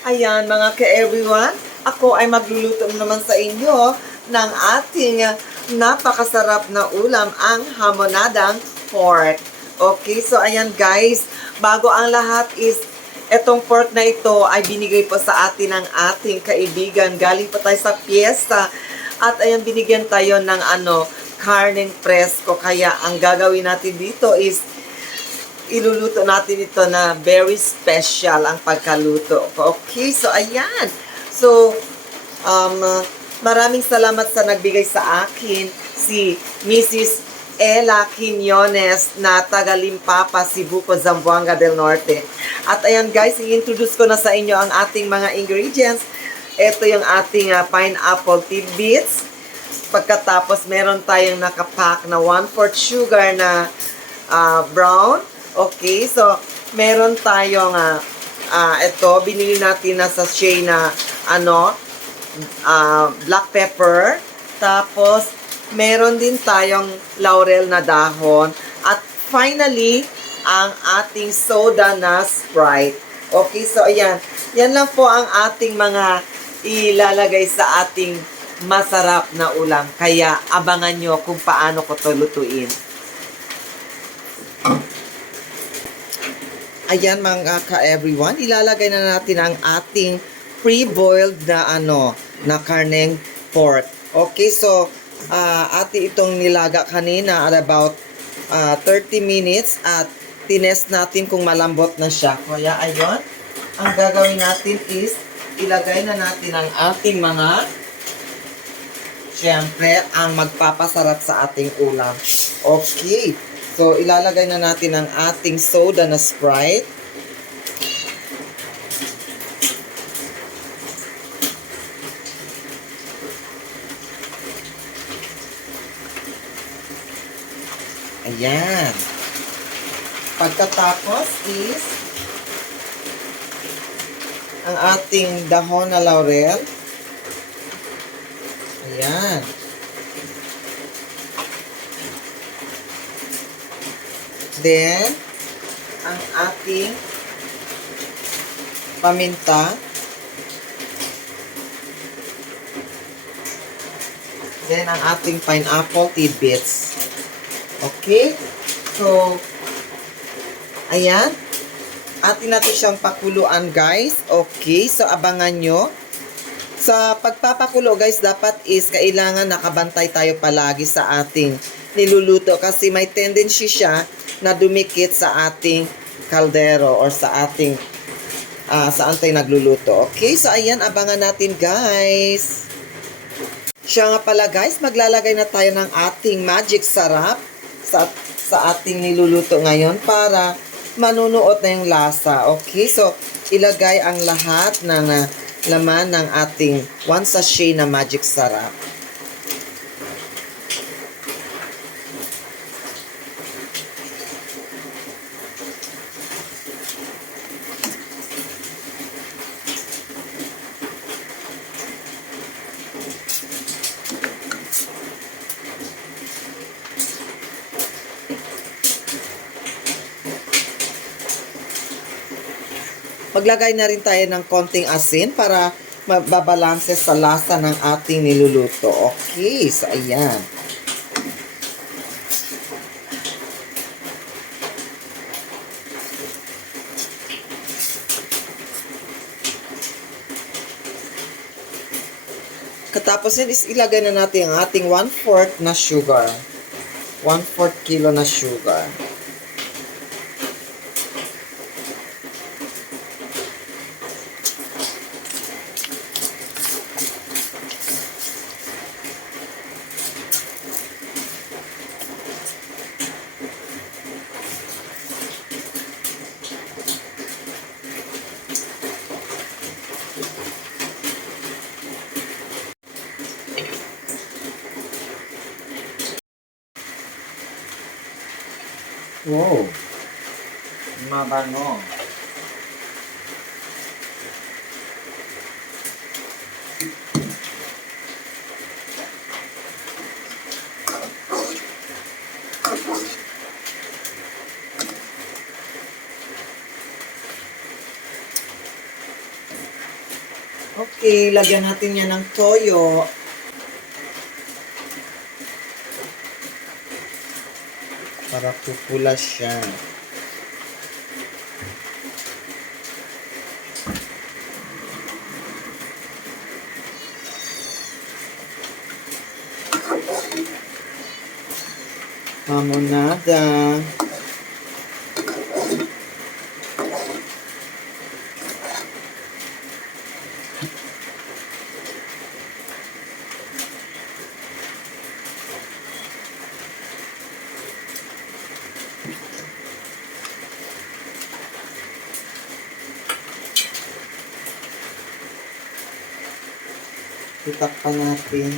Ayan mga ka-everyone, ako ay magluluto naman sa inyo ng ating napakasarap na ulam, ang hamonadang pork. Okay, so ayan guys, bago ang lahat is etong pork na ito ay binigay po sa atin ng ating kaibigan. Galing pa tayo sa piyesta at ayan binigyan tayo ng karneng presko. Kaya ang gagawin natin dito is iluluto natin ito na very special ang pagkaluto. Okay, so ayan. So, maraming salamat sa nagbigay sa akin, si Mrs. Ella Quiñones na taga Limpapa, Cebu, Zamboanga del Norte. At ayan guys, i-introduce ko na sa inyo ang ating mga ingredients. Ito yung ating pineapple tidbits. Pagkatapos, meron tayong nakapack na 1/4 sugar na brown. Okay, so meron tayong ito, binili natin na sachet na black pepper. Tapos meron din tayong laurel na dahon. At finally, ang ating soda na Sprite. Okay, so ayan. Yan lang po ang ating mga ilalagay sa ating masarap na ulam. Kaya abangan nyo kung paano ko to lutuin. Ayan mga ka-everyone, ilalagay na natin ang ating pre-boiled na na karneng pork. Okay, so ating itong nilaga kanina at about 30 minutes at tinest natin kung malambot na siya. Kaya ayun, ang gagawin natin is ilagay na natin ang ating mga, syempre, ang magpapasarap sa ating ulam. Okay. So, ilalagay na natin ang ating soda na Sprite. Ayan. Pagkatapos is ang ating dahon na laurel. Ayan. Then, ang ating paminta. Then, ang ating pineapple tidbits. Okay? So, ayan. Atin natin siyang pakuluan, guys. Okay? So, abangan nyo. Sa pagpapakulo, guys, dapat is kailangan nakabantay tayo palagi sa ating niluluto kasi may tendency siya na dumikit sa ating kaldero or sa ating saan tayo nagluluto. Okay, so ayan, abangan natin guys. Siya nga pala guys, maglalagay na tayo ng ating magic sarap sa ating niluluto ngayon para manunuot na yung lasa. Okay, so ilagay ang lahat ng laman ng ating 1 sachet na magic sarap. Maglagay na rin tayo ng konting asin para mababalanse sa lasa ng ating niluluto. Okay, so ayan. Katapos yan is ilagay na natin ang ating 1/4 na sugar. 1/4 kilo na sugar. Wow, mabango. Okay, lagyan natin yan ng toyo. Para pupula siya. Hamonada. Itakpan natin.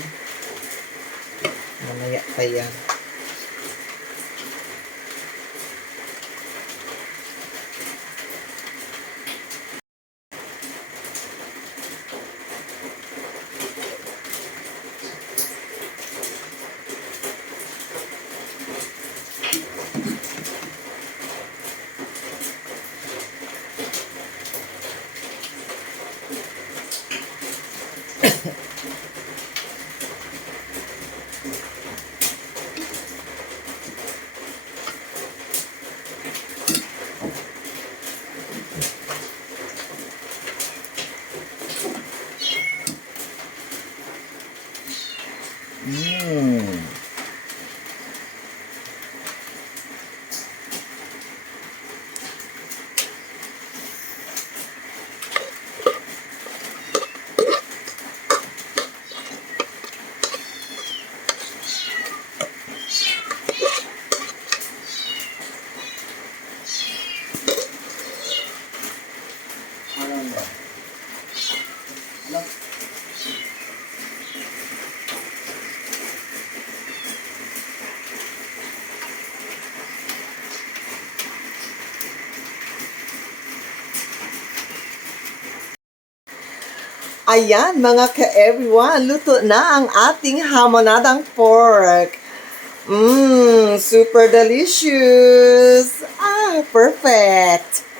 Mamaya pa yan. Ayan, mga ka-everyone, luto na ang ating hamonadang pork. Super delicious! Perfect!